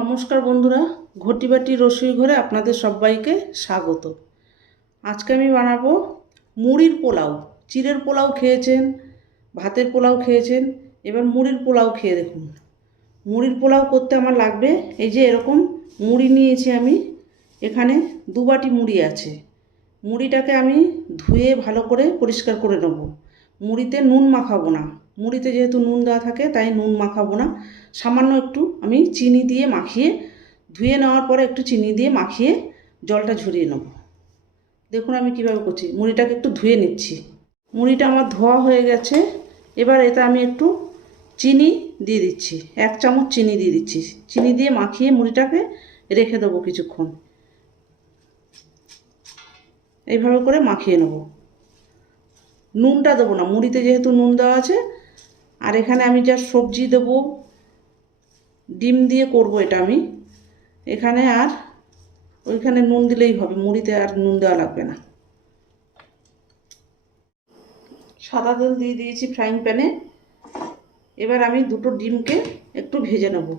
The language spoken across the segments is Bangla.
নমস্কার বন্ধুরা, ঘটি বাটি রসুই ঘরে আপনাদের সবাইকে স্বাগত। আজকে আমি বানাবো মুড়ির পোলাও। চিড়ের পোলাও খেয়েছেন, ভাতের পোলাও খেয়েছেন, এবার মুড়ির পোলাও খেয়ে দেখুন। মুড়ির পোলাও করতে আমার লাগবে এই যে এরকম মুড়ি নিয়েছি আমি। এখানে 2 বাটি মুড়ি আছে। মুড়িটাকে আমি ধুয়ে ভালো করে পরিষ্কার করে নেব। মুড়িতে নুন মাখাবো না, মুড়িতে যেহেতু নুন দেওয়া থাকে তাই নুন মাখাবো না। সামান্য একটু আমি চিনি দিয়ে মাখিয়ে, ধুয়ে নেওয়ার পরে একটু চিনি দিয়ে মাখিয়ে জলটা ঝরিয়ে নেব। দেখুন আমি কিভাবে করছি। মুড়িটাকে একটু ধুয়ে নিচ্ছি। মুড়িটা আমার ধোয়া হয়ে গেছে। এবার এতে আমি একটু চিনি দিয়ে দিচ্ছি, 1 চামচ চিনি দিয়ে দিচ্ছি। চিনি দিয়ে মাখিয়ে মুড়িটাকে রেখে দেবো কিছুক্ষণ। এইভাবে করে মাখিয়ে নেব। নুনটা দেবো না, মুড়িতে যেহেতু নুন দেওয়া আছে। আর এখানে আমি যা সবজি দেবো, ডিম দিয়ে করব এটা আমি। এখানে আর ওইখানে নুন দিলেই হবে, মুড়িতে আর নুন দেওয়া লাগবে না। সাদা তেল দিয়ে দিয়েছি ফ্রাইং প্যানে। এবার আমি 2টো ডিমকে একটু ভেজে নেব।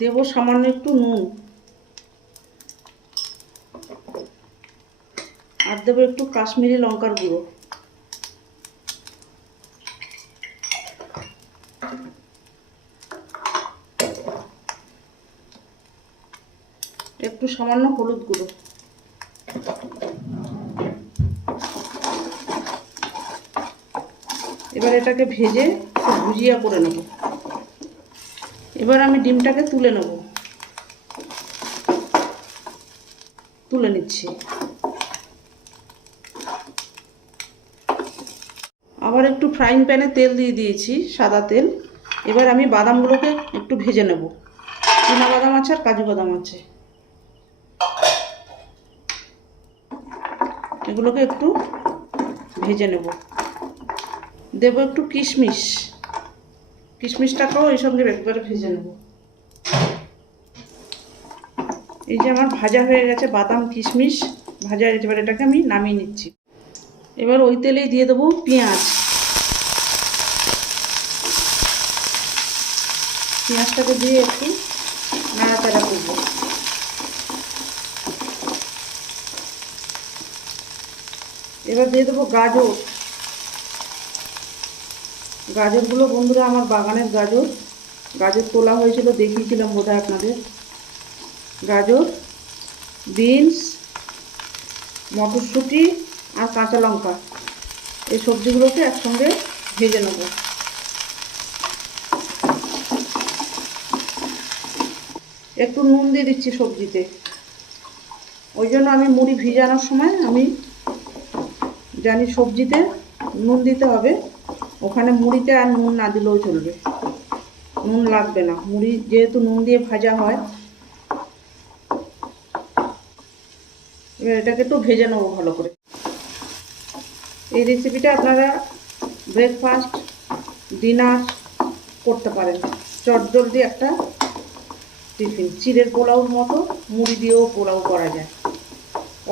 দেবো সামান্য একটু নুন, আর দেবো একটু কাশ্মীরি লঙ্কার গুঁড়ো। একটু সামান্য হলুদ গুঁড়ো। এবার এটাকে ভেজে ভুজিয়া করে নেব। এবার আমি ডিমটাকে তুলে নেব, তুলে নিচ্ছি। আবার একটু ফ্রাইং প্যানে তেল দিয়ে দিয়েছি, সাদা তেল। এবার আমি বাদামগুলোকে একটু ভেজে নেব। চীনা বাদাম আছে আর কাজু বাদাম আছে, এগুলোকে একটু ভেজে নেব। দেব একটু কিশমিশ, কিশমিশটাকেও এই সঙ্গে একবারে ভেজে নেব। এই যে আমার ভাজা হয়ে গেছে বাদাম কিশমিশ ভাজা। এবার এটাকে আমি নামিয়ে নিচ্ছি। এবার ওই তেলেই দিয়ে দেবো পেঁয়াজ। পেঁয়াজটাকে দিয়ে একটু নাড়াচাড়া করব। এবার দিয়ে দেবো গাজর। গাজরগুলো বন্ধুরা আমার বাগানের গাজর, গাজর তোলা হয়েছিল, দেখিয়েছিলাম বোধহয় আপনাদের। গাজর, বিনস, মটরশুঁটি আর কাঁচা লঙ্কা, এই সবজিগুলোকে একসঙ্গে ভেজে নেব। একটু নুন দিয়ে দিচ্ছি সবজিতে, ওই জন্য আমি মুড়ি ভিজানোর সময় আমি জানি সবজিতে নুন দিতে হবে। ওখানে মুড়িতে আর নুন না দিলেও চলবে, নুন লাগবে না, মুড়ি যেহেতু নুন দিয়ে ভাজা হয়। এবার এটাকে একটু ভেজে নেবো ভালো করে। এই রেসিপিটা আপনারা ব্রেকফাস্ট, ডিনার করতে পারেন। চটজলদি একটা টিফিন। চিড়ের পোলাওর মতো মুড়ি দিয়েও পোলাও করা যায়।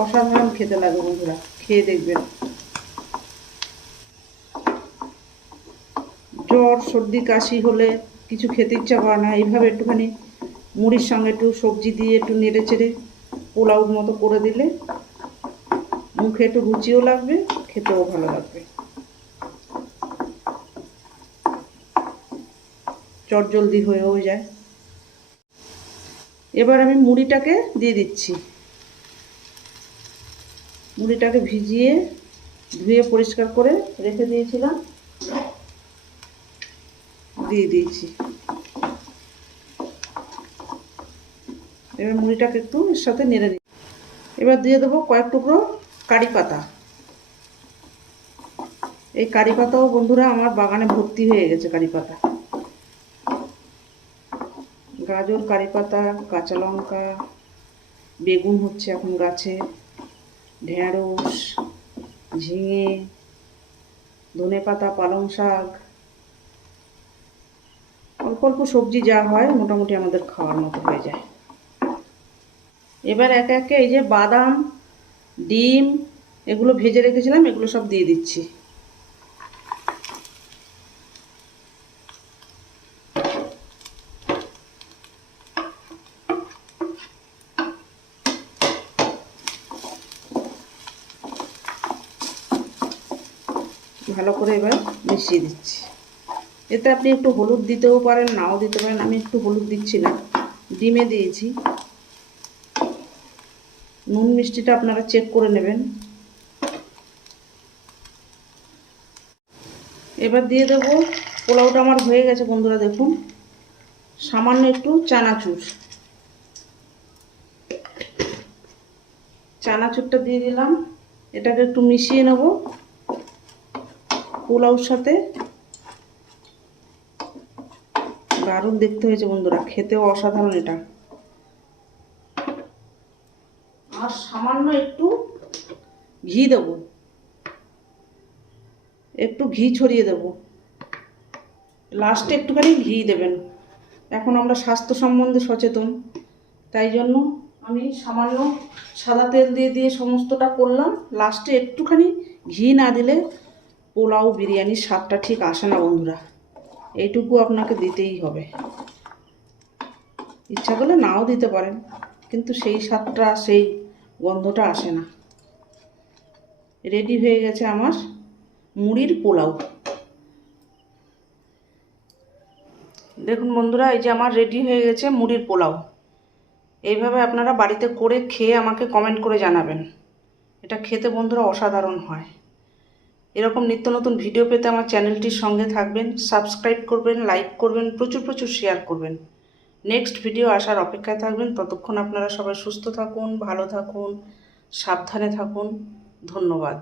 অসাধারণ খেতে লাগে বন্ধুরা, খেয়ে দেখবেন। জ্বর সর্দি কাশি হলে কিছু খেতে ইচ্ছা করে না, এইভাবে একটুখানি মুড়ির সঙ্গে একটু সবজি দিয়ে একটু নেড়ে চেড়ে পোলাওর মতো করে দিলে মুখে একটু রুচিও লাগবে, খেতেও ভালো লাগবে। চটজলদি হয়েও যায়। এবার আমি মুড়িটাকে দিয়ে দিচ্ছি। মুড়িটাকে ভিজিয়ে ধুয়ে পরিষ্কার করে রেখে দিয়েছিলাম, দিয়ে দিয়েছি। এবার মুড়িটাকে একটু এর সাথে নেড়ে দিই। এবার দিয়ে দেবো কয়েক টুকরো কারি পাতা। এই কারি পাতাও বন্ধুরা আমার বাগানে ভর্তি হয়ে গেছে কারি পাতা। গাজর, কারি পাতা, কাঁচা লঙ্কা, বেগুন হচ্ছে এখন গাছে, ঢেঁড়স, ঝিঙে, ধনেপাতা, পালং শাক, অল্প অল্প সবজি যা হয় মোটামুটি আমাদের খাওয়ার মতো হয়ে যায়। এবার একে একে এই যে বাদাম, ডিম এগুলো ভেজে রেখেছিলাম, এগুলো সব দিয়ে দিচ্ছি। ভালো করে এবার মিশিয়ে দিচ্ছি। এতে আপনি একটু হলুদ দিতেও পারেন, নাও দিতে পারেন। আমি একটু হলুদ দিচ্ছি না, ডিমে দিয়েছি। নুন মিষ্টিটা আপনারা চেক করে নেবেন। এবার দিয়ে দেবো, পোলাওটা আমার হয়ে গেছে বন্ধুরা, দেখুন সামান্য একটু চানাচুরটা দিয়ে দিলাম। এটাকে একটু মিশিয়ে নেব পোলাওর সাথে। দারুণ দেখতে হয়েছে বন্ধুরা, খেতেও অসাধারণ এটা। আর সামান্য একটু ঘি দেব, একটু ঘি ছড়িয়ে দেব, লাস্টে একটুখানি ঘি দেবেন। এখন আমরা স্বাস্থ্য সম্বন্ধে সচেতন, তাই জন্য আমি সামান্য সাদা তেল দিয়ে সমস্তটা করলাম। লাস্টে একটুখানি ঘি না দিলে পোলাও বিরিয়ানির স্বাদটা ঠিক আসে না বন্ধুরা, এইটুকু আপনাকে দিতেই হবে। ইচ্ছা করলে নাও দিতে পারেন, কিন্তু সেই স্বাদটা, সেই গন্ধটা আসে না। রেডি হয়ে গেছে আমার মুড়ির পোলাও। দেখুন বন্ধুরা, এই যে আমার রেডি হয়ে গেছে মুড়ির পোলাও। এইভাবে আপনারা বাড়িতে করে খেয়ে আমাকে কমেন্ট করে জানাবেন। এটা খেতে বন্ধুরা অসাধারণ হয়। এরকম নিত্য নতুন ভিডিও পেতে আমার চ্যানেলটির সঙ্গে থাকবেন, সাবস্ক্রাইব করবেন, লাইক করবেন, প্রচুর প্রচুর শেয়ার করবেন। নেক্সট ভিডিও আসার অপেক্ষায় থাকবেন। ততক্ষণ আপনারা সবাই সুস্থ থাকুন, ভালো থাকুন, সাবধানে থাকুন। ধন্যবাদ।